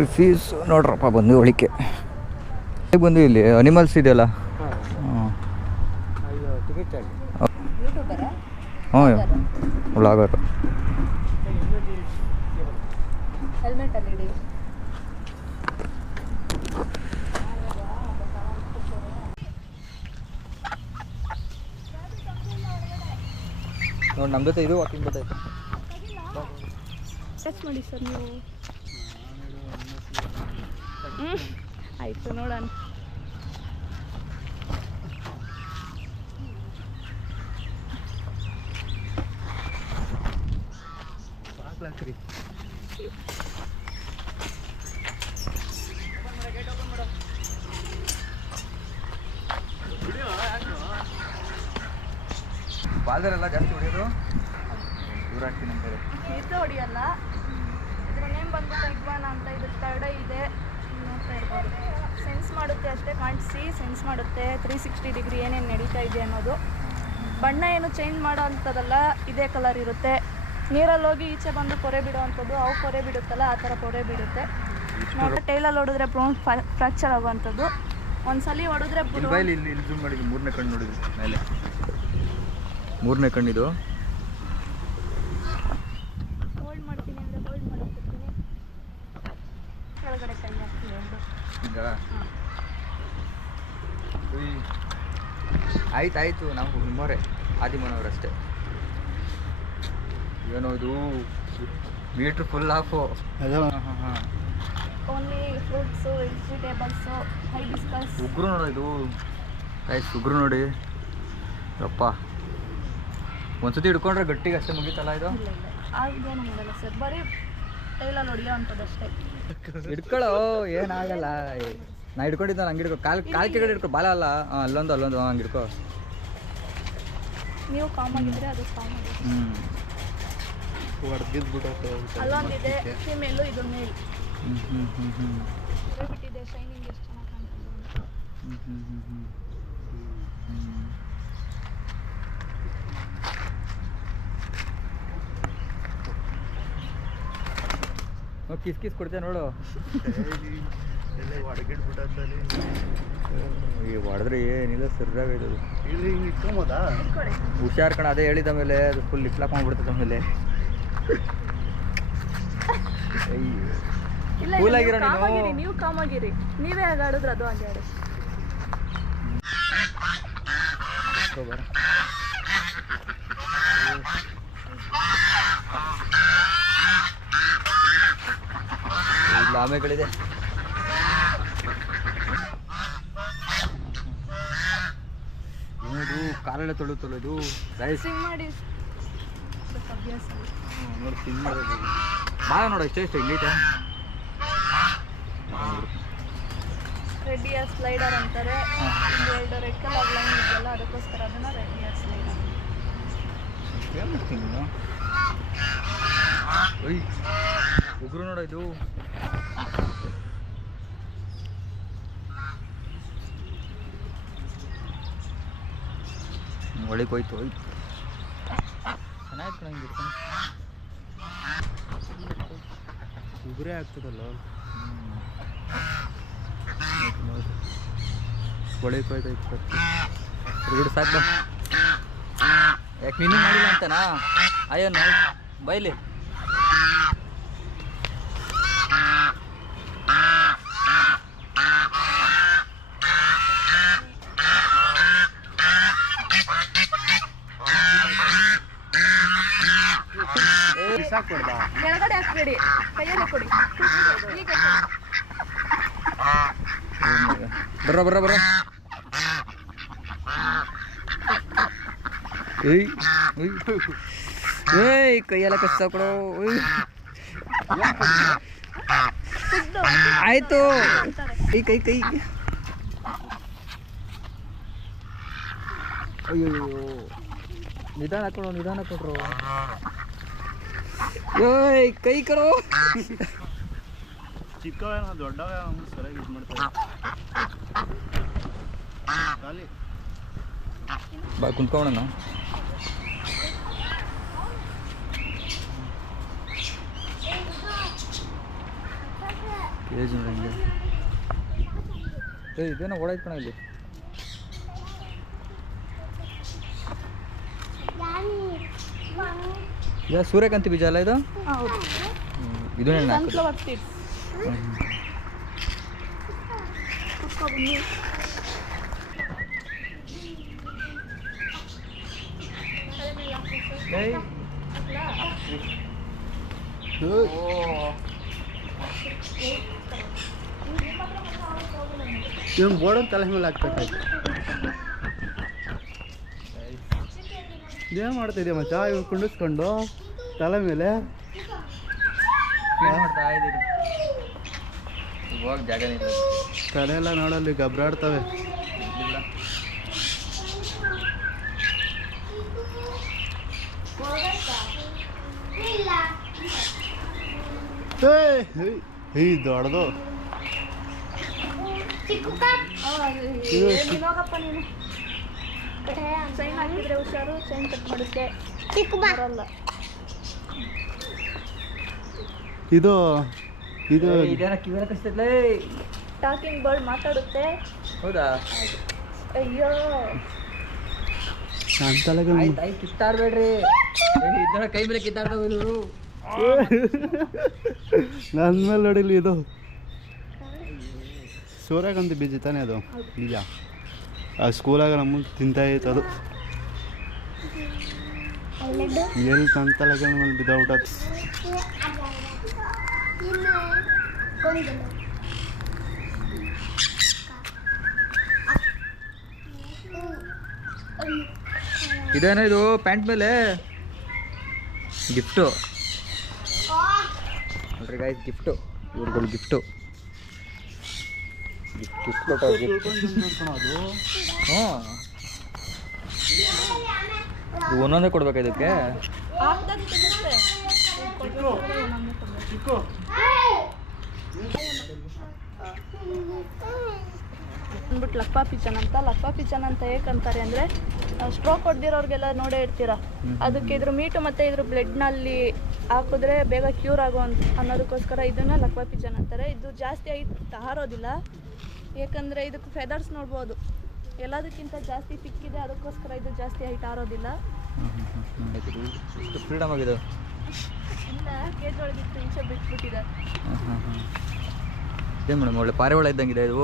Entry fees ನೋಡ್ರಪ್ಪ ಬಂದು ಒಳಿಕೆ ಬಂದು ಇಲ್ಲಿ ಅನಿಮಲ್ಸ್ ಇದೆಯಲ್ಲ ಹ್ಞೂ ವ್ಲಾಗರ್ ನೋಡಿ ನಮ್ಮ ಜೊತೆ ಇದು ವಾಕಿಂಗ್ ಗೊತ್ತಾಯ್ತು ಟಚ್ ಮಾಡಿ ಸರ್ ನೀವು ಆಯಿತು ನೋಡೋಣ ಬಾಲ್ದರೆಲ್ಲ ಜಾಸ್ತಿ ಹೊಡೆಯೋದು ದೂರ ಹಾಕ್ತೀನಿ ಅಂತಾರೆ ಇದು ಹೊಡಿಯಲ್ಲ ಇದ್ರ ನೇಮ್ ಬಂದ್ಬಿಟ್ಟು ಇಗ್ವಾನ ಅಂತ ಇದು ಥರ್ಡ್ ಇದೆ ನೋಡ್ತಾ ಇರ್ಬೋದು ಸೆನ್ಸ್ ಮಾಡುತ್ತೆ ಅಷ್ಟೇ ಕಾಣಿಸಿ ಸೆನ್ಸ್ ಮಾಡುತ್ತೆ 360 ಡಿಗ್ರಿ ಏನೇನು ನಡೀತಾ ಇದೆ ಅನ್ನೋದು ಬಣ್ಣ ಏನು ಚೇಂಜ್ ಮಾಡೋ ಅಂಥದ್ದಲ್ಲ ಇದೇ ಕಲರ್ ಇರುತ್ತೆ ನೀರಲ್ಲಿ ಹೋಗಿ ಈಚೆ ಬಂದು ಪೊರೆ ಬಿಡೋ ಅಂಥದ್ದು ಅವು ಪೊರೆ ಬಿಡುತ್ತಲ್ಲ ಆ ಥರ ಪೊರೆ ಬಿಡುತ್ತೆ ನೋಡಿ ಟೈಲಲ್ಲಿ ಹೊಡಿದ್ರೆ ಬ್ರೋನ್ ಫ್ರ್ಯಾಕ್ಚರ್ ಆಗುವಂಥದ್ದು ಒಂದ್ಸಲಿ ಹೊಡಿದ್ರೆ ಇಲ್ಲಿ ಜೂಮ್ ಮಾಡಿದ್ವಿ ಮೂರನೇ ಕಣ್ಣು ನೋಡಿದ್ವಿ ಮೇಲೆ ಮೂರನೇ ಕಣ್ಣಿದು ಹೋಲ್ಡ್ ಮಾಡ್ತೀನಿ ಅಂದರೆ ಹೋಲ್ಡ್ ಮಾಡ್ಕೊತೀನಿ ಕೆಳಗಡೆ ಕೈ ಹಾಕ್ತೀನಿ ಆಯ್ತು ನಾವು ನಿಮ್ಮವರೇ ಆದಿಮನವರಷ್ಟೇ ಏನೋ ಇದು ಮೀಟ್ರ್ full of only fruits vegetables hibiscus ಉಗ್ರು ನೋಡೋ ಇದು ಉಗ್ರು ನೋಡಿ ಅಪ್ಪ ಒಂದ್ಸತಿ ಹಿಡ್ಕೊಂಡ್ರೆ ಗಟ್ಟಿಗೆ ಅಷ್ಟೇ ಮುಗೀತಲ್ಲ ಇದು ಇಲ್ಲ ಆಗೇನು ಮಾಡಲ್ಲ ಸರ್ ಬರೀ ಟೈಲಲ್ಲಿ ಹೊಡಿಯೋ ಅಂಥದ್ದಷ್ಟೇ ಹಿಡ್ಕೊಳ್ಳೋ ಏನಾಗಲ್ಲ ನಾ ಹಿಡ್ಕೊಂಡಿದ್ದ ಹಂಗೆ ಹಿಡ್ಕೊ ಕಾಲು ಕೆಳಗಡೆ ಹಿಡ್ಕೊ ಬಾಲ ಅಲ್ಲ ಅಲ್ಲೊಂದು ಹಂಗೆ ಹಿಡ್ಕೊ ನೀವು ಕಾಮ್ ಆಗಿದ್ರೆ ಅದು ಕಾಮ್ ಆಗಿದೆ ಅಲ್ಲೊಂದಿದೆ ಫಿಮೇಲು ಇದು ಮೇಲ್ ಬಿಟ್ಟಿದೆ ಶೈನಿಂಗ್ ಎಷ್ಟು ಚೆನ್ನಾಗಿ ಕಾಣ್ತದೆ ಕಿಸ್ ಕೊಡ್ತೇನೆ ನೋಡು ಹೊಡೆದ್ರೆ ಏನಿಲ್ಲ ಸರಿಯಾಗೈತೆ ಹುಷಾರ್ ಕಣ ಅದೇ ಹೇಳಿದ ಮೇಲೆ ಅದು ಫುಲ್ ಇಟ್ಲಾಕೊಂಡ್ಬಿಡ್ತದೆ ಆಮೇಲೆ ಕೂಲಾಗಿರೋ ನೀವು ಕಾಮಾಗಿರಿ ನೀವೇ ಹಾಗೆ ಆಡಿದ್ರೆ ಅದು ಹಾಗೆ ಆಡಿ ಇಲ್ಲ ಆಮೆಗಳಿದೆ ಏನದು ಕಾಲೆಲ್ಲ ತೊಳೆದು ಸ್ವಿಂಗ್ ಮಾಡಿ ಅಭ್ಯಾಸ ನೋಡಿ ಸ್ವಿಂಗ್ ಮಾಡೋದು ಭಾಳ ನೋಡ ಇಷ್ಟ ನೀಟ ರೆಡ್ ಇಯರ್ ಸ್ಲೈಡರ್ ಅಂತಾರೆ ಎರಡು ರೆಡ್ ಕಲರ್ ಲೈನ್ ಇದೆಯಲ್ಲ ಅದಕ್ಕೋಸ್ಕರ ಅದನ್ನ ರೆಡ್ ಇಯರ್ ಸ್ಲೈಡರ್ ಏನು ಮಾಡ್ತೀನಿ ನೀನು ಉಗ್ರು ನೋಡ ಇದು ಒಳಗೆ ಹೋಯ್ತು ಚೆನ್ನಾಗಿತ್ತು ಕಣ ಹಿಂಗೆ ಉಗುರೇ ಆಗ್ತದಲ್ಲ ಒಳಗೆ ಹೋಯ್ತು ಹುಡುಗರು ಸಾಕು ಬಾ ಯಾಕೆ ನೀನು ಮಾಡಿಲ್ಲ ಅಂತನಾ ಅಯ್ಯೋ ಬೈಲಿ ಕೆಳಗಡೆ ಹಾಕ್ಬೇಡಿ ಕೈಯಲ್ಲಿ ಕೊಡಿ ಈಗ ಬರ್ರ ಏಯ್ ಕೈಯೆಲ್ಲ ಕಷ್ಟ ಕೊಡೋ ಆಯ್ತು ಕೈ ಅಯ್ಯೋ ನಿಧಾನ ಕೊಡ್ರು ಏಯ್ ಕೈ ಕರೋ ಚಿಕ್ಕವ ದೊಡ್ಡವ ಸರಿಯಾಗಿ ಇದು ಮಾಡ್ತಾರೆ ಬಾ ಕುಂತ್ಕೊಳ್ಳೋಣ ಏಜ್ ನೋಡಿ ಹಿಂಗೆ. ಇದೇನೋ ಓಡಾಯ್ತು ಕಣ ಇಲ್ಲಿ. ಯಾ ಸೂರ್ಯಕಾಂತಿ ಬೀಜ ಅಲ್ಲ ಇದು? ಹೌದು, ಇದು ಸನ್ಫ್ಲವರ್ ಸೀಡ್ಸ್. ಬನ್ನಿ. ಇವ್ನು ಬೋರ್ಡ್ ತಲೆ ಮೇಲೆ ಹಾಕ್ಬೇಕಾಯ್ತು. ಏನು ಮಾಡ್ತಿದ್ಯಾ ಮಚ್ಚ? ಇವ್ರು ಕುಂಡಿಸ್ಕೊಂಡು ತಲೆ ಮೇಲೆ ಮಾಡ್ತಾ ಇದ್ದೀನಿ. ಇವಾಗ ಜಾಗನೇ ಇಲ್ಲ. ತಲೆ ಎಲ್ಲ ನೋಡಲ್ಲಿ ಗಬ್ರಾಡ್ತವೆ. ದೊಡ್ಡದು ಹೋಗಪ್ಪ ನೀನು. ಚೈನ್ ಹಾಕಿದ್ರೆ ಹುಷಾರು, ಚೈನ್ ಕಟ್ ಮಾಡುತ್ತೆ. ಬರಲ್ಲ. ಇದು ಇದು ಇದೇನ ಕಿವಿನ ಕಳಿಸ್ತೈತ್ಲೇ. Talking bird ಮಾತಾಡುತ್ತೆ. ಹೌದಾ? ಅಯ್ಯೋ ನನ್ನ ತಲೆಗೆ ಆಯ್ತು ಕಿತ್ತಾಡ್ಬೇಡ್ರಿ. ಇದನ್ನ ಕೈ ಮೇಲೆ ಕಿತ್ತಾಡ್ತಾವ ಇವರು. ನನ್ನ ಮೇಲೆ ನೋಡಿಲಿ. ಇದು ಸೂರ್ಯಕಾಂತಿ ಬೀಜ ತಾನೇ ಅದು? ಬೀಜ ಆ ಸ್ಕೂಲಾಗ ನಮಗೆ ತಿಂತಾ ಇತ್ತು ಅದು. ಎಲ್ಲಿ ನನ್ನ ತಲೆಗೆ ಮೇಲೆ ಬಿದ್ದೋಗ್ಬಿಟ್ಟದು. ಇದೇನೋ ಇದು ಪ್ಯಾಂಟ್ ಮೇಲೆ ಗಿಫ್ಟು ನೋಡ್ರಿ ಗಾಯ್ಸ್. ಗಿಫ್ಟು ಇವ್ರುಗಳು ಗಿಫ್ಟು ಗಿಫ್ಟ್ ಕೊಟ್ಟವ್ರು ಗಿಫ್ಟ್. ಹ್ಞೂ ಒಂದೊಂದೇ ಕೊಡ್ಬೇಕು ಇದಕ್ಕೆ. ಆಗ್ತದೆ ತಿನ್ನುತ್ತೆ. ಒಂದೊಂದೇ ಕೊಡ್ಬೇಕು. ಅಂದ್ಬಿಟ್ಟು ಲಪ್ಪ ಪಿಚನ್ ಅಂತ. ಲಪ್ಪ ಪಿಚನ್ ಅಂತ ಏಕಂತಾರೆ ಅಂದರೆ, ಸ್ಟ್ರೋಕ್ ಹೊಡೆದಿರೋರಿಗೆಲ್ಲ ನೋಡೇ ಇರ್ತೀರ. ಅದಕ್ಕೆ ಇದ್ರ ಮೀಟು ಮತ್ತು ಇದ್ರ ಬ್ಲಡ್ನಲ್ಲಿ ಹಾಕಿದ್ರೆ ಬೇಗ ಕ್ಯೂರ್ ಆಗೋ ಅನ್ನೋದಕ್ಕೋಸ್ಕರ ಇದನ್ನು ಲಕ್ವಾ ಪಿಜನ್ ಅಂತಾರೆ. ಇದು ಜಾಸ್ತಿ ಹೈಟ್ ಹಾರೋದಿಲ್ಲ, ಏಕೆಂದರೆ ಇದಕ್ಕೆ ಫೆದರ್ಸ್ ನೋಡ್ಬೋದು, ಎಲ್ಲದಕ್ಕಿಂತ ಜಾಸ್ತಿ ತಿಕ್ಕಿದೆ, ಅದಕ್ಕೋಸ್ಕರ ಇದು ಜಾಸ್ತಿ ಹೈಟ್ ಹಾರೋದಿಲ್ಲ. ಎಷ್ಟು ಫ್ರೀಡಮ್ ಆಗಿದೆ. ಇಲ್ಲ, ಕೇಜ್ ಒಳಗಿತ್ತು, ಈಚೆ ಬಿಟ್ಬಿಟ್ಟಿದೆ. ಏನು ಮೇಡಮ್, ಒಳ್ಳೆ ಪಾರಿವಾಳ ಇದ್ದಂಗಿದೆ ಇದು.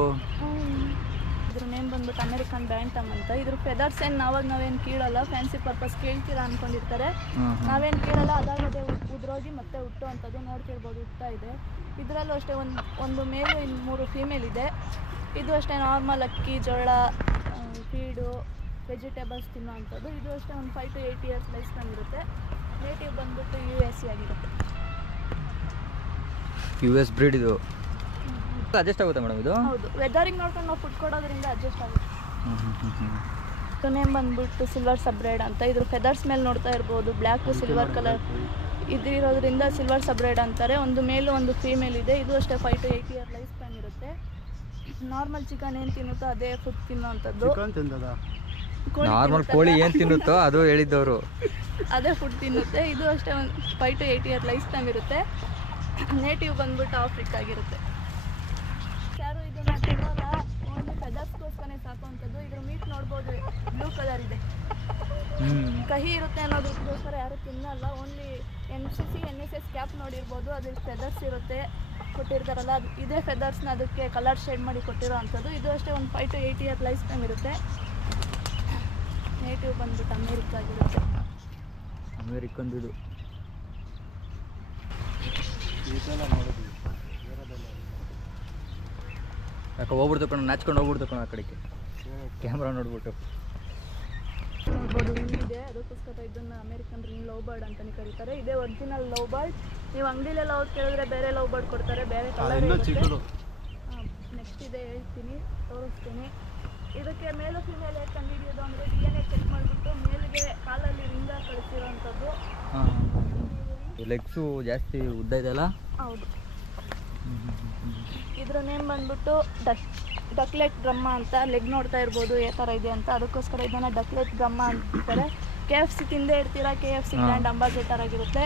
ಇದ್ರ ನೇಮ್ ಬಂದ್ಬಿಟ್ಟು ಅಮೆರಿಕನ್ ಬ್ಯಾಂಟಮ್ ಅಂತ. ಇದ್ರ ಫೆದರ್ಸ್ ಏನು ನಾವೇನು ಕೀಳಲ್ಲ, ಫ್ಯಾನ್ಸಿ ಪರ್ಪಸ್ ಕೇಳ್ತೀರಾ ಅಂದ್ಕೊಂಡಿರ್ತಾರೆ. ನಾವೇನು ಕೀಳಲ್ಲ, ಅದಾಗದೆ ಉದ್ರೋಗಿ ಮತ್ತೆ ಹುಟ್ಟು ಅಂಥದ್ದು ನೋಡ್ತಿರ್ಬೋದು, ಹುಟ್ತಾ ಇದೆ. ಇದರಲ್ಲೂ ಅಷ್ಟೇ ಒಂದು ಮೇಲು, ಇನ್ನು 3 ಫೀಮೇಲ್ ಇದೆ. ಇದು ಅಷ್ಟೇ ನಾರ್ಮಲ್ ಅಕ್ಕಿ, ಜೋಳ, ಫೀಡು, ವೆಜಿಟೇಬಲ್ಸ್ ತಿನ್ನೋ ಅಂಥದ್ದು. ಇದು ಅಷ್ಟೇ ಒಂದು 5 to 8 years ಲೈಫ್ ಟೈಮ್ ಇರುತ್ತೆ. ನೇಟಿವ್ ಬಂದ್ಬಿಟ್ಟು US ಆಗಿರುತ್ತೆ. US ಬ್ರೀಡ್ ಇದು. ಅಡ್ಜಸ್ಟ್ ಆಗುತ್ತೆ ಮೇಡಮ್ ಇದು? ಹೌದು, ವೆದರಿಂಗ್ ನೋಡ್ಕೊಂಡು ನಾವು ಫುಡ್ ಕೊಡೋದ್ರಿಂದ ಅಡ್ಜಸ್ಟ್ ಆಗುತ್ತೆ. ನೇಮ್ ಬಂದ್ಬಿಟ್ಟು ಸಿಲ್ವರ್ ಸಬ್ರೇಡ್ ಅಂತ. ಇದ್ರ ಫೆದರ್ಸ್ ಮೇಲೆ ನೋಡ್ತಾ ಇರ್ಬೋದು, ಬ್ಲ್ಯಾಕ್ ಸಿಲ್ವರ್ ಕಲರ್ ಇದಿರೋದ್ರಿಂದ ಸಿಲ್ವರ್ ಸಬ್ರೇಡ್ ಅಂತಾರೆ. ಒಂದು ಮೇಲು ಒಂದು ಫೀಮೇಲ್ ಇದೆ. ಇದು ಅಷ್ಟೇ 5 to 8 year ಲೈಫ್ ಸ್ಪ್ಯಾನ್ ಇರುತ್ತೆ. ನಾರ್ಮಲ್ ಚಿಕನ್ ಏನು ತಿನ್ನುತ್ತೋ ಅದೇ ಫುಡ್ ತಿನ್ನೋ ಅಂಥದ್ದು. ನಾರ್ಮಲ್ ಕೋಳಿ ಏನು ತಿನ್ನುತ್ತೋ ಅದು ಹೇಳಿದ್ದವರು, ಅದೇ ಫುಡ್ ತಿನ್ನುತ್ತೆ. ಇದು ಅಷ್ಟೇ ಒಂದು 5 to 8 year ಲೈಫ್ ಟೈಮ್ ಇರುತ್ತೆ. ನೇಟಿವ್ ಬಂದ್ಬಿಟ್ಟು ಆಫ್ರಿಕಾ ಆಗಿರುತ್ತೆ. ಯಾರು ಇದನ್ನ ತಿನ್ನೋಲ್ಲ, ಓನ್ಲಿ ಫೆದರ್ಸ್ಗೋಸ್ಕರನೇ ಸಾಕುವಂಥದ್ದು. ಇದ್ರ ಮೀಟ್ ನೋಡ್ಬೋದು, ಬ್ಲೂ ಕಲರ್ ಇದೆ, ಕಹಿ ಇರುತ್ತೆ ಅನ್ನೋದಕ್ಕೋಸ್ಕರ ಯಾರು ತಿನ್ನಲ್ಲ. ಓನ್ಲಿ NCC NSS ಕ್ಯಾಪ್ ನೋಡಿರ್ಬೋದು, ಅದ್ರಲ್ಲಿ ಫೆದರ್ಸ್ ಇರುತ್ತೆ ಕೊಟ್ಟಿರ್ತಾರಲ್ಲ, ಅದು ಇದೇ ಫೆದರ್ಸ್ನ ಅದಕ್ಕೆ ಕಲರ್ ಶೇಡ್ ಮಾಡಿ ಕೊಟ್ಟಿರೋ ಅಂಥದ್ದು. ಇದು ಅಷ್ಟೇ ಒಂದು 5 to 8 year ಲೈಫ್ ಟೈಮ್ ಇರುತ್ತೆ. ನೇಟಿವ್ ಬಂದ್ಬಿಟ್ಟು ಅಮೇರಿಕಾ ಆಗಿರುತ್ತೆ. ಅಮೇರಿಕನ್ ಇದು. ಯಾಕೆ ಹೋಗ್ಬಿಡ್ತು ಕಣ, ನಾಚ್ಕೊಂಡು ಹೋಗ್ಬಿಡ್ತು ಕಣ ಆ ಕಡೆಗೆ, ಕ್ಯಾಮ್ರಾ ನೋಡ್ಬಿಟ್ಟು. ನೋಡ್ಬೋದು, ಇದೆ, ಅದಕ್ಕೋಸ್ಕರ ಇದನ್ನು ಅಮೇರಿಕನ್ ರಿಂಗ್ ಲವ್ ಬರ್ಡ್ ಅಂತಲೇ ಕರೀತಾರೆ. ಇದೇ ಒರಿಜಿನಲ್ ಲವ್ ಬರ್ಡ್. ನೀವು ಅಂಗಡಿಲೆಲ್ಲ ಹೋಗಿ ಕೇಳಿದ್ರೆ ಬೇರೆ ಲವ್ ಬರ್ಡ್ ಕೊಡ್ತಾರೆ, ಬೇರೆ ಕಲರ್ ಇರುತ್ತೆ. ನೆಕ್ಸ್ಟ್ ಇದೆ, ಹೇಳ್ತೀನಿ, ತೋರಿಸ್ತೀನಿ. ಇದಕ್ಕೆ ಮೇಲು ಫಿಮೇಲ್ ಹೇಗೆ ಕಂಡುಹಿಡಿಯೋದು ಅಂದರೆ DNA ಚೆಕ್ ಮಾಡಿಬಿಟ್ಟು ಮೇಲಿಗೆ ಕಾಲಲ್ಲಿ ರಿಂಗ ಕಳಿಸಿರೋವಂಥದ್ದು. ಲೆಗ್ಸು ಜಾಸ್ತಿ ಉದ್ದ ಇದೆಯಲ್ಲ? ಹೌದು. ಇದ್ರ ನೇಮ್ ಬಂದ್ಬಿಟ್ಟು ಡಕ್ಲೆಟ್ ಬ್ರಹ್ಮ ಅಂತ. ಲೆಗ್ ನೋಡ್ತಾ ಇರ್ಬೋದು ಯಾವ ಥರ ಇದೆ ಅಂತ, ಅದಕ್ಕೋಸ್ಕರ ಇದನ್ನು ಡಕ್ಲೆಟ್ ಬ್ರಹ್ಮ ಅಂತಾರೆ. KFC ತಿಂದೇ ಇರ್ತೀರಾ, KFC ಬ್ರ್ಯಾಂಡ್ ಅಂಬಾಸಿಡರ್ ಆಗಿರುತ್ತೆ.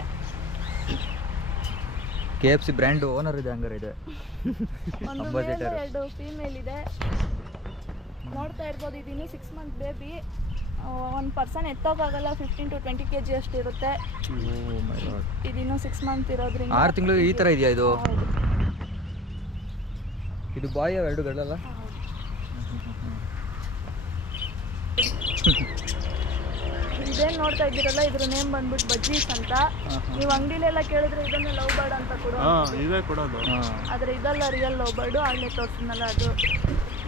KFC ಬ್ರ್ಯಾಂಡ್ ಓನರ್ ಇದೆ ಹಂಗಾರೆ ಇದೆ. ಒಂದು ಮೇಲ್ ಎರಡು ಫೀಮೇಲ್ ಇದೆ. ನೋಡ್ತಾ ಇರ್ಬೋದು, ಇದಿನ್ನು 6 ಮಂತ್ ಬೇಬಿ. ಒಂದು ಪರ್ಸನ್ ಎತ್ತೋಕ್ಕಾಗಲ್ಲ, 15 to 20 kg ಅಷ್ಟು ಇರುತ್ತೆ. ಇದಿನ್ನು 6 ಮಂತ್ ಇರೋದ್ರಿಂದ 6 ತಿಂಗಳು ಈ ಥರ ಇದೆಯಾ ಇದು? ಹೌದು. ಇದು ಬಾಯ್ ಎರಡು ಗಳ್ಳಲ್ಲ? ಇದೇನು ನೋಡ್ತಾ ಇದ್ದೀರಲ್ಲ, ಇದ್ರ ನೇಮ್ ಬಂದ್ಬಿಟ್ಟು ಬಜ್ಜೀಸ್ ಅಂತ. ನೀವು ಅಂಗಡಿಲೆಲ್ಲ ಕೇಳಿದ್ರೆ ಇದನ್ನೇ ಲವ್ ಬರ್ಡ್ ಅಂತ ಕೊಡೋದು. ಆದರೆ ಇದೆಲ್ಲ ರಿಯಲ್ ಲವ್ ಬರ್ಡು. ಆಗಲೇ ತೋರಿಸಿದ್ನಲ್ಲ ಅದು.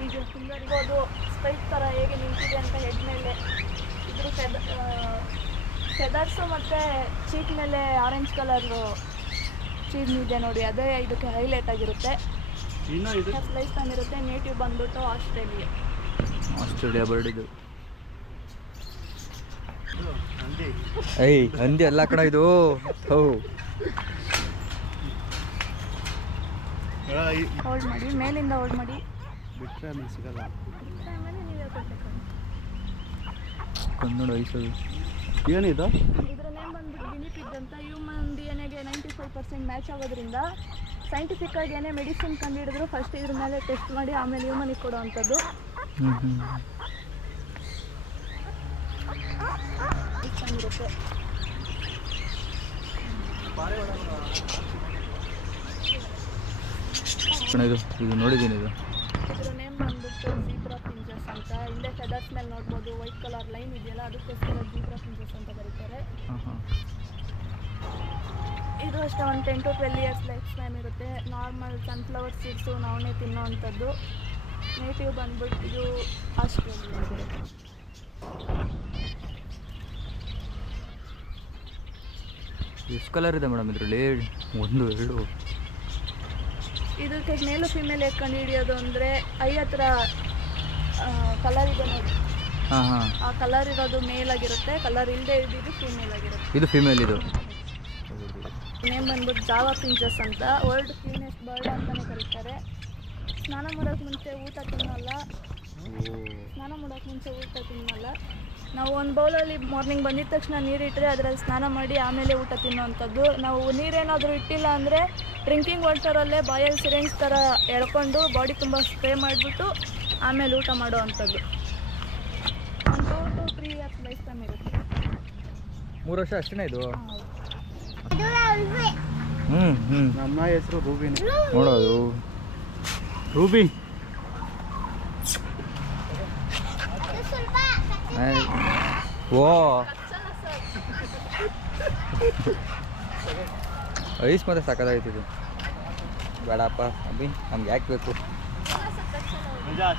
ಈಗ ಫಿಂಗರ್ ಇರೋದು ಸ್ಪೈಕ್ ಥರ ಹೇಗೆ ನಿಂತಿದೆ ಅಂತ ಹೆಡ್ ಮೇಲೆ. ಇದ್ರ ಫೆದರ್ಸು ಮತ್ತು ಚೀಕ್ ಮೇಲೆ ಆರೆಂಜ್ ಕಲರ್ ಚೀಸ್ ಇದೆ ನೋಡಿ, ಅದೇ ಇದಕ್ಕೆ ಹೈಲೈಟ್ ಆಗಿರುತ್ತೆ. ಲೈಫ್ ಟೈಮ್ ಇರುತ್ತೆ. ನೇಟಿವ್ ಬಂದ್ಬಿಟ್ಟು ಆಸ್ಟ್ರೇಲಿಯಾ ಬರ್ಡ್ ಇದು. ಹಂದಿ ಎಲ್ಲ ಕಡೆ ಇದು. ಹೋಲ್ಡ್ ಮಾಡಿ, ಮೇಲಿಂದ ಹೋಲ್ಡ್ ಮಾಡಿ. ಬಿಟ್ಟರೆ ಆಮೇಲೆ ಸಿಗಲ್ಲ. ಆಮೇಲೆ ನೀವೇ ಕೊಡ್ಬೇಕು. ಕನ್ನಡ ಐಸದು ಏನಿದು? ಇದ್ರ ನೇಮ್ ಬಂದ್ಬಿಟ್ಟು ಗಿನಿಪಿಗ್ ಅಂತ. ಹ್ಯೂಮನ್ DNA-ಗೆ 95% ಮ್ಯಾಚ್ ಆಗೋದ್ರಿಂದ ಸೈಂಟಿಫಿಕ್ ಆಗಿ ಏನೇ ಮೆಡಿಸಿನ್ ಕಂಡುಹಿಡಿದ್ರು ಫಸ್ಟ್ ಇದ್ರ ಮೇಲೆ ಟೆಸ್ಟ್ ಮಾಡಿ ಆಮೇಲೆ ಹ್ಯೂಮನಿಗೆ ಕೊಡೋ ಅಂಥದ್ದು. ಚೆನ್ನಾಗಿರುತ್ತೆ. ಇದು ನೋಡಿದ್ದೀನಿ. ಇದು ಇದ್ರ ನೇಮ್ ಬಂದ್ಬಿಟ್ಟು ಜೀಬ್ರಾ ಪಿಂಜಸ್ ಅಂತ. ಹಿಂದೆ ಫೆದರ್ಸ್ ಮೇಲೆ ನೋಡ್ಬೋದು ವೈಟ್ ಕಲರ್ ಲೈನ್ ಇದೆಯಲ್ಲ, ಅದಕ್ಕೋಸ್ಕರ ಜೀಬ್ರಾ ಪಿಂಜಸ್ ಅಂತ ಕರೀತಾರೆ. ಇದು ಅಷ್ಟೇ ಒಂದು 10 to 12 years ಲೈಫ್ ಟೈಮ್ ಇರುತ್ತೆ. ನಾರ್ಮಲ್ ಸನ್ಫ್ಲವರ್ ಸೀಡ್ಸು ನಾವೇ ತಿನ್ನೋ ಅಂಥದ್ದು. ನೇಟಿವ್ ಬಂದ್ಬಿಟ್ಟು ಇದು ಆಸ್ಟ್ರೇಲಿಯಾ. ಎಷ್ಟು ಕಲರ್ ಇದೆ ಮೇಡಮ್ ಇದರಲ್ಲಿ? 1 2 ಇದಕ್ಕೆ ಮೇಲು ಫಿಮೇಲ್ ಹೇಗೆ ಕಂಡು ಹಿಡಿಯೋದು ಅಂದರೆ ಐ ಹತ್ರ ಕಲರ್ ಇದೆ ನೋಡಿ. ಆ ಕಲರ್ ಇರೋದು ಮೇಲ್ ಆಗಿರುತ್ತೆ, ಕಲರ್ ಇಲ್ಲದೆ ಇದ್ದಿದ್ದು ಫೀಮೇಲ್ ಆಗಿರುತ್ತೆ. ಇದು ಫೀಮೇಲ್. ಇದು ನೇಮ್ ಬಂದ್ಬಿಟ್ಟು ಜಾವಾ ಪಿಂಚಸ್ ಅಂತ. ವರ್ಲ್ಡ್ ಕ್ಲೀನೆಸ್ಟ್ ಬರ್ಡ್ ಅಂತಲೇ ಕರೀತಾರೆ. ಸ್ನಾನ ಮಾಡೋಕ್ಕೆ ಮುಂಚೆ ಊಟ ತಿನ್ನಲ್ಲ. ನಾವು ಒಂದು ಬೌಲಲ್ಲಿ ಮಾರ್ನಿಂಗ್ ಬಂದಿದ ತಕ್ಷಣ ನೀರಿಟ್ಟರೆ ಅದರಲ್ಲಿ ಸ್ನಾನ ಮಾಡಿ ಆಮೇಲೆ ಊಟ ತಿನ್ನೋವಂಥದ್ದು. ನಾವು ನೀರೇನಾದರೂ ಇಟ್ಟಿಲ್ಲ ಅಂದರೆ ಡ್ರಿಂಕಿಂಗ್ ವಾಟರಲ್ಲೇ ಬಾಯಲ್ಲಿ ಸಿರಿಂಜ್ ಥರ ಎಳ್ಕೊಂಡು ಬಾಡಿ ತುಂಬ ಸ್ಪ್ರೇ ಮಾಡಿಬಿಟ್ಟು ಆಮೇಲೆ ಊಟ ಮಾಡೋ ಅಂಥದ್ದು. ಒಂದು 2 to 3 years ಲೈಫ್ ಟೈಮ್ ಇರುತ್ತೆ. 3 ವರ್ಷ ಅಷ್ಟೇ ಇದು? ನಮ್ಮ ಹೆಸರು ರೂಬಿನೇ. ನೋಡೋದು ರೂಬಿ. ಓ ಐಸ್ ಮತ್ತೆ ಸಾಕಾಗೈತಿದು. ಬೇಡಪ್ಪ ಅಭಿ, ನಮ್ಗೆ ಯಾಕೆ ಬೇಕು?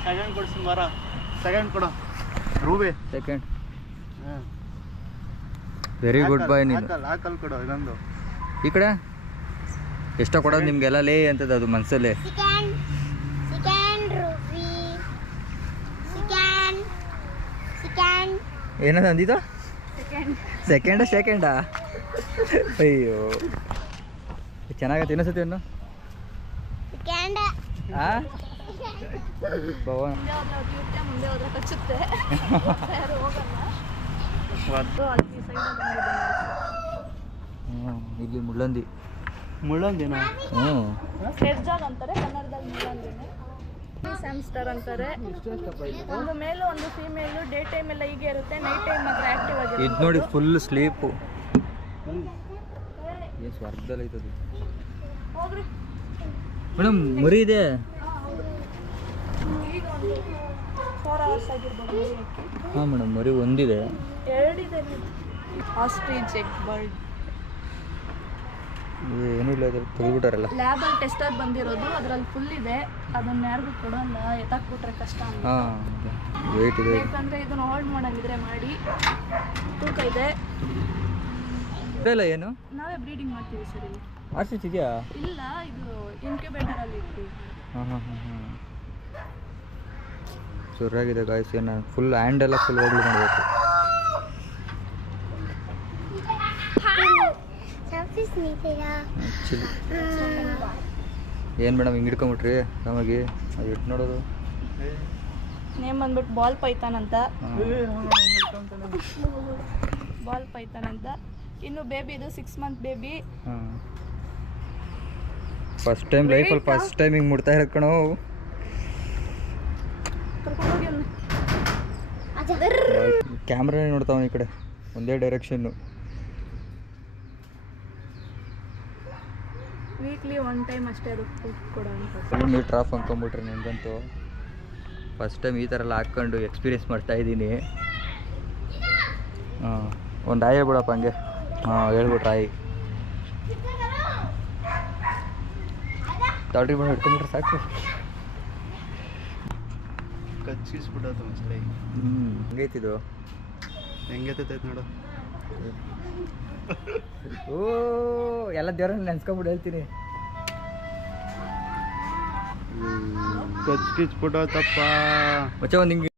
ಸೆಕೆಂಡ್ ಕೊಡ್ಸಿ ಮರ. ಸೆಕೆಂಡ್ ಕೊಡು ರೂಬಿ. ಸೆಕೆಂಡ್. ವೆರಿ ಗುಡ್ ಬಾಯ್. ನೀನು ಹಾಕಲ್ ಕೊಡು ಇದೊಂದು. ಈ ಕಡೆ ಎಷ್ಟೋ ಕೊಡೋದು ನಿಮಗೆಲ್ಲ ಲೇ ಅಂತದ್ದು ಅದು ಮನಸ್ಸಲ್ಲೇ. ಏನದು ಅಂದಿದ್ದು? ಸೆಕೆಂಡಾ? ಅಯ್ಯೋ ಚೆನ್ನಾಗತ್ತೆ. ಇನ್ನೊಂದ್ಸತಿ ಅನ್ನು ಭವನ್ ಮುಂದೆ ಹೋದ್ರೆ ಕಚ್ಚುತ್ತೆ. ಯಾರು ಹೋಗಲ್ಲ. ಇಲ್ಲಿ ಮುಳ್ಳಂದಿ. ಮುಳ್ಳಂದಿನ ಸ್ಲೆಡ್ಜಾಗ್ ಅಂತಾರೆ ಕನ್ನಡದಲ್ಲಿ. ಮುಳ್ಳಂದಿನೇ ಸ್ಯಾಮ್ಸ್ಟರ್ ಅಂತಾರೆ. ಒಂದು ಮೇಲು ಒಂದು ಫೀಮೇಲು. ಡೇ ಟೈಮ್ ಎಲ್ಲ ಹೀಗೆ ಇರುತ್ತೆ, ನೈಟ್ ಟೈಮ್ ಮಾತ್ರ ಆಕ್ಟಿವ್ ಆಗಿರುತ್ತೆ. ಇದು ನೋಡಿ ಫುಲ್ ಸ್ಲೀಪು. ಏನು ಸ್ವರ್ಗದಲ್ಲಿ ಐತದು ಮೇಡಮ್. ಮರಿ ಇದೆ. ಈಗ ಒಂದು 4 hours ಆಗಿರ್ಬೋದು. ಹಾಂ ಮೇಡಮ್, ಮರಿ ಒಂದಿದೆ. 2 ಇದೆ. Ostrich egg bird. ಏನಿಲ್ಲ, ಅದ್ರ ತೆಗೆದುಬಿಟ್ಟಾರಲ್ಲ. ಲ್ಯಾಬಲ್ಲಿ ಟೆಸ್ಟರ್ ಬಂದಿರೋದು, ಅದರಲ್ಲಿ ಫುಲ್ ಇದೆ. ಅದನ್ನ ಯಾರಿಗೂ ಕೊಡೋಲ್ಲ, ಎತ್ತಾಕ್ಬಿಟ್ರೆ ಕಷ್ಟ ಅಂತ. ಹಾಂ, ವೆಯ್ಟ್ ಇದೆ. ಬೇಕಂದರೆ ಇದನ್ನು ಹೋಲ್ಡ್ ಮಾಡಂಗಿದ್ರೆ ಮಾಡಿ. ತೂಕ ಇದೆ. ಇಲ್ಲ ಏನು? ನಾವೇ ಬ್ರೀಡಿಂಗ್ ಮಾಡ್ತೀವಿ ಸರ್ ಇಲ್ಲಿ. ಆರ್ಸಿಚ್ ಇದೆಯಾ? ಇಲ್ಲ, ಇದು ಇನ್ಕ್ಯುಬೇಟರಲ್ಲಿ ಇರ್ತೀವಿ. ಹಾಂ. ಸುರಾಗಿದೆ ಗಾಯ್ಸ್. ಏನು ಫುಲ್ ಹ್ಯಾಂಡೆಲ್ಲ ಫುಲ್ ಹೋಗ್ಲಿ ಮಾಡಬೇಕು. ಆ್ಯಕ್ಚುಲಿ ಏನು ಮೇಡಮ್ ಹಿಂಗೆ ಹಿಡ್ಕೊಂಬಿಟ್ರಿ ನಮಗೆ? ಅದು ಇಟ್ಟು ನೋಡೋದು. ನೇಮ್ ಬಂದ್ಬಿಟ್ಟು ಬಾಲ್ ಪೈಥಾನ್ ಅಂತ. ಬಾಲ್ ಪೈಥಾನ್ ಅಂತ. ಇನ್ನು ಬೇಬಿ ಇದು 6 ಮಂತ್ ಬೇಬಿ. ಫಸ್ಟ್ ಟೈಮ್ ಲೈಫಲ್ಲಿ ಫಸ್ಟ್ ಟೈಮ್ ಹಿಂಗೆ ಮುಡ್ತಾ ಇರೋದು ಕಣೋ. ಕರ್ಕೊಂಡೋಗಿ ಅವ್ನ. ಕ್ಯಾಮ್ರಾನೇ ನೋಡ್ತಾವ ಈ ಕಡೆ ಒಂದೇ ಡೈರೆಕ್ಷನ್ನು. ವೀಕ್ಲಿ 1 ಟೈಮ್ ಅಷ್ಟೇ ಅದು ಫುಡ್ ಕೊಡೋ ಅಂತ. ಫುಲ್ ಮೀಟ್ರ್ ಆಫ್ ಅಂದ್ಕೊಂಬಿಟ್ರೆ ನನಗಂತೂ ಫಸ್ಟ್ ಟೈಮ್ ಈ ಥರ ಎಲ್ಲ ಹಾಕ್ಕೊಂಡು ಎಕ್ಸ್ಪೀರಿಯೆನ್ಸ್ ಮಾಡ್ತಾಯಿದ್ದೀನಿ. ಹಾಂ ಒಂದು ಆಯ್ ಹೇಳ್ಬಿಡಪ್ಪ ಹಂಗೆ. ಹಾಂ ಹೇಳ್ಬಿಟ್ರೆ ಆಯ್ ತಾಳ್ರಿ ಮಾಡಿ ಹಿಡ್ಕೊಂಬಿಟ್ರೆ ಸಾಕು. ಕಚ್ಚಿಸ್ಬಿಟ್ಟದ ಒಂದ್ಸಲ. ಹಂಗೈತಿದು ಹೆಂಗೈತೈತೆ ನೋಡು. ಓ ಎಲ್ಲ ದೇವ್ರನ್ನ ನೆನ್ಸ್ಕೊಂಬಿಟ್ಟು ಹೇಳ್ತೀನಿ. ಕಚ್ಚಿಸ್ಬಿಟ್ಟತಪ್ಪ ಮಚ್ಚ ಒಂದು ಹಿಂಗೆ